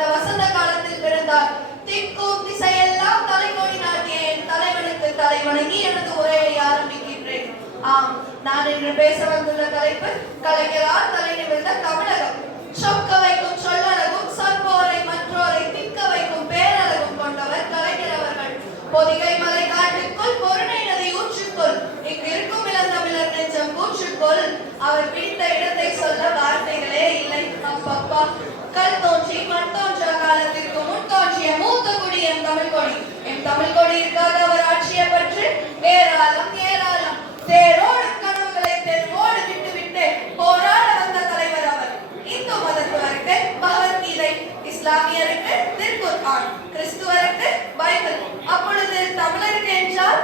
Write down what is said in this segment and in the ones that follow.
அந்த வசந்த காலத்தில் பிறந்தார். திக்கும் திசையெல்லாம் தலைக்கொடி நாட்டிய என் தலைவனுக்கு தலை வணங்கி எனது உரையை ஆரம்பிக்கின்றேன். ஆம், நான் இன்று பேச வந்துள்ள தலைப்பு கலைஞரால் தலை நிமிர்ந்த தமிழகம். சொக்க வைக்கும் சொல்லழகும் சொற்போரை மற்றோரை திக்க வைக்கும் பேரழகும் கொண்டவர் கலைஞர் அவர்கள். பொதிகை மலை காட்டுக்குள் பொருணை நதி ஊற்றுக்குள் இங்கிருக்கும் இளந்தமிழர் நெஞ்சம் கூற்றுக்குள் அவர் பிடித்த இடத்தை சொல்ல வார்த்தைகளே இல்லை. அப்பப்பா, கல் தோன்றி மண் தோன்ற காலத்திற்கு முன் தோன்றிய மூத்த குடி என் தமிழ் கொடி. என் தமிழ் கொடியிருக்காக அவர் ஆட்சியை பற்றி ஏராளம் ஏராளம் தேரோடு கனவுகளை தெருவோடு விட்டுவிட்டு போராட வந்த தலைவர் அவர். இந்து மதத்தவருக்கு பகவத்கீதை, இஸ்லாமியருக்கு திருக்குர்ஆன், கிறிஸ்துவருக்கு பைபிள், அப்பொழுது தமிழருக்கு என்றால்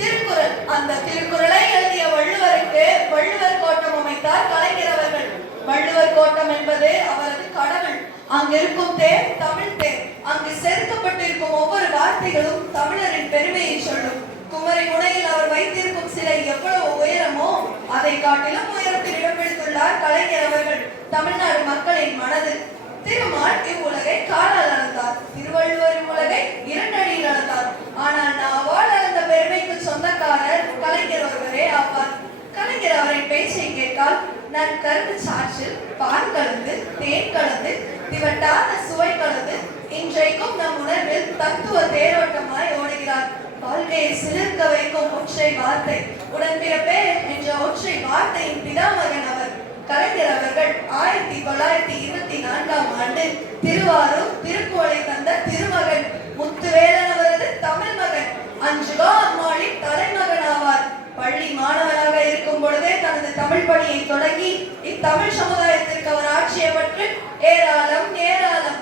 திருக்குறள். அந்த திருக்குறளை எழுதிய வள்ளுவருக்கு வள்ளுவர் கோட்டம் அமைத்தார் கலைஞர் அவர்கள். வள்ளுவர் கோட்டம் என்பது அவரது கடவுள். அங்கிருக்கும் தேர் தமிழ் தேர். அங்கு செதுக்கப்பட்டிருக்கும் ஒவ்வொரு வார்த்தைகளும் தமிழரின் பெருமையை சொல்லும். குமரி முனையில் அவர் வைத்திருக்கும் சிலை எவ்வளவு உயரமோ அதை காட்டிலும் உயரத்தில் இடம் பிடித்துள்ளார் கலைஞர் அவர்கள் தமிழ்நாடு மக்களின் மனதில். திருமால் இவ்வுலகை காலால் அளந்தார், திருவள்ளுவர் இவ்வுலகை 2 அடியில் அளந்தார். ஆனால் நாவால் அளந்த பெருமைக்கு சொந்தக்காரர் கலைஞர் ஒருவரே ஆவார். கலைஞர் அவரின் பேச்சை கேட்டால் நான் கருத்து சாற்றில் பால் கலந்து தேன் கலந்து திவட்டான சுவை கலந்து இன்றைக்கும் நம் உணர்வில் தத்துவ தேரோட்டமாய் ஓடுகிறார். வாழ்க்கையை சிலிர்க்க வைக்கும் ஒற்றை வார்த்தை உடன்பிறப்பே என்ற ஒற்றை வார்த்தையின் பிதாமகன் அவர் கலைஞர் அவர்கள். 1924ஆம் ஆண்டு திருவாரூர் திருக்கோளை தந்த திருமகன் முத்துவேலன் அவரது தமிழ் மகன் அஞ்சுகா அம்மாளின் தலைமகன் ஆவார். பள்ளி மாணவராக இருக்கும் பொழுதே தனது தமிழ் பணியை தொடங்கி இத்தமிழ் சமுதாயத்திற்கு அவர் ஆட்சியை பற்றி ஏராளம் ஏராளம்.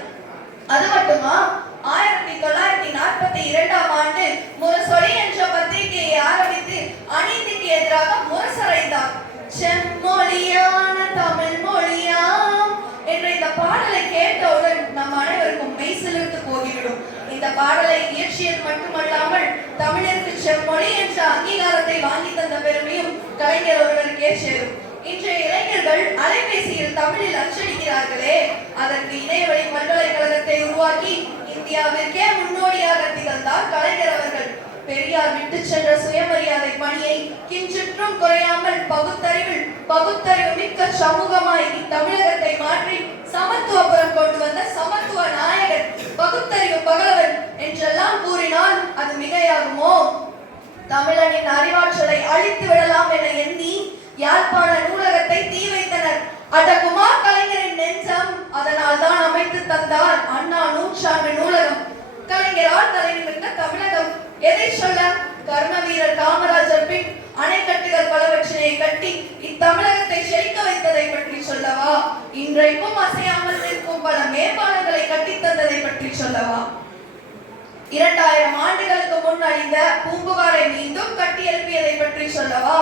அது மட்டுமா, 1942ஆம் ஆண்டு முரசொலி என்ற பத்திரிகையை ஆரம்பித்து அநீதிக்கு எதிராக முரசறைந்தார். செம்மொழியான தமிழ் மொழியாம் என்ற இந்த பாடலை கேட்டவுடன் நம் அனைவருக்கும் மெய்சிலிர்த்து போய்விடும். இந்த பாடலை இயற்றியது மட்டுமல்லாமல் தமிழருக்கு செம்மொழி என்ற அங்கீகாரத்தை வாங்கி தந்த பெருமையும் கலைஞர் ஒருவருக்கே சேரும். இன்றைய இளைஞர்கள் அலைபேசியில் தமிழில் அச்சடிக்கிறார்களே, அதற்கு இணையவழி பல்கலைக்கழகத்தை உருவாக்கி இந்தியாவிற்கே முன்னோடியாக திகழ்ந்தார் கலைஞர் அவர்கள். பெரியார் விட்டு சென்ற சுயமரியாதை பணியை கிஞ்சிற்றும் குறையாமல் பகுத்தறிவு மிக்க சமூகமாய் இத்தமிழகத்தை மாற்றி சமத்துவபுரம் கொண்டு வந்த சமத்துவ நாயகர், பகுத்தறிவு பகலவன் என்றெல்லாம் கூறினால் அது மிகையாகுமோ? தமிழனின் அறிவாற்றலை அழித்து விடலாம் என எண்ணி யாழ்ப்பாண நூலகத்தை தீ வைத்தனர். அடகுமா கலைஞரின் நெஞ்சம், அதனால் தான் அமைத்து தந்தார் அண்ணா 100 நூலகம். கலைஞரால் தலை நிமிர்ந்த தமிழகம். எதை சொல்ல? கர்ம வீரர் காமராஜர் பின் அணைக்கட்டுகள் பலவற்றினை கட்டி இத்தமிழகத்தை செழிக்க வைத்ததை பற்றி சொல்லவா? இன்றைக்கும் அசையாமல் நிற்கும் பல மேம்பாலங்களை கட்டித்தந்ததை பற்றி சொல்லவா? 2000 ஆண்டுகளுக்கு முன் அழிந்த பூம்புகாரை மீண்டும் கட்டி எழுப்பியதை பற்றி சொல்லவா?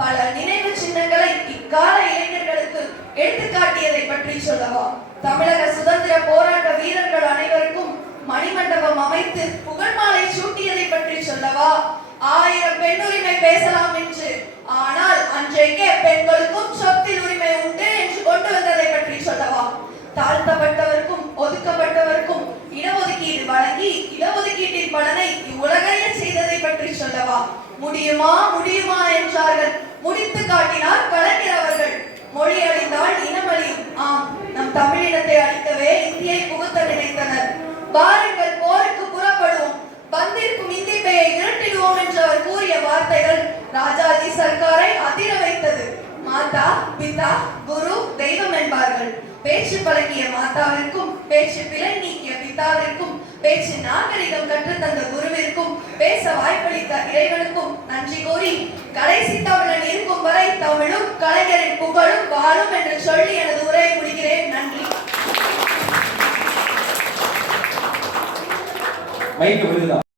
பல நினைவு சின்னங்களை இக்கால இளைஞர்களுக்கு எடுத்துக்காட்டியதை பற்றி சொல்லவா? தமிழக சுதந்திர போராட்ட வீரர்கள் அனைவருக்கும் மணிமண்டபம் அமைத்து புகழ் மாலை சூட்டியதை பற்றி சொல்லவா? 1000 பெண் உரிமை பேசலாம் என்று, ஆனால் அன்றைக்கே பெண்களுக்கும் சொத்தில் உரிமை உண்டு என்று கொண்டு வந்ததை பற்றி சொல்லவா? தாழ்த்தப்பட்டவருக்கும் ஒதுக்கப்பட்டவருக்கும் இடஒதுக்கீடு வழங்கி இடஒதுக்கீட்டின் பலனை இவ்வுலகைய செய்ததை பற்றி சொல்லவா? முடியுமா முடியுமா என்றார்கள், முடித்து காட்டினார் கலைஞர் அவர்கள். மொழி அழிந்தால் இனமழியும். ஆம், நம் தமிழினத்தை அழிக்கவே இந்தியை புகுத்த நினைத்தனர். பாருங்கள், போருக்கு புறப்படுவோம், வந்திருக்கும் இந்தி பெயை விரட்டிடுவோம் என்று அவர் கூறிய வார்த்தைகள் ராஜாஜி சர்க்காரை அதிர வைத்தது. மாதா பிதா குரு தெய்வம் என்பார்கள். பேச்சு பழகிய மாதாவிற்கும் பேச்சு பிழை நீக்கிய பிதாவிற்கும் பேச்சு நாகரிகம் கற்றுத்தந்த குருவிற்கும் பேச வாய்ப்பளித்த இறைவனுக்கும் நன்றி கூறி கடைசி தமிழன் இருக்கும் வரை தமிழும் கலைஞரின் புகழும் வாழும் என்று சொல்லி எனது உரையை முடிக்கிறேன். நன்றி.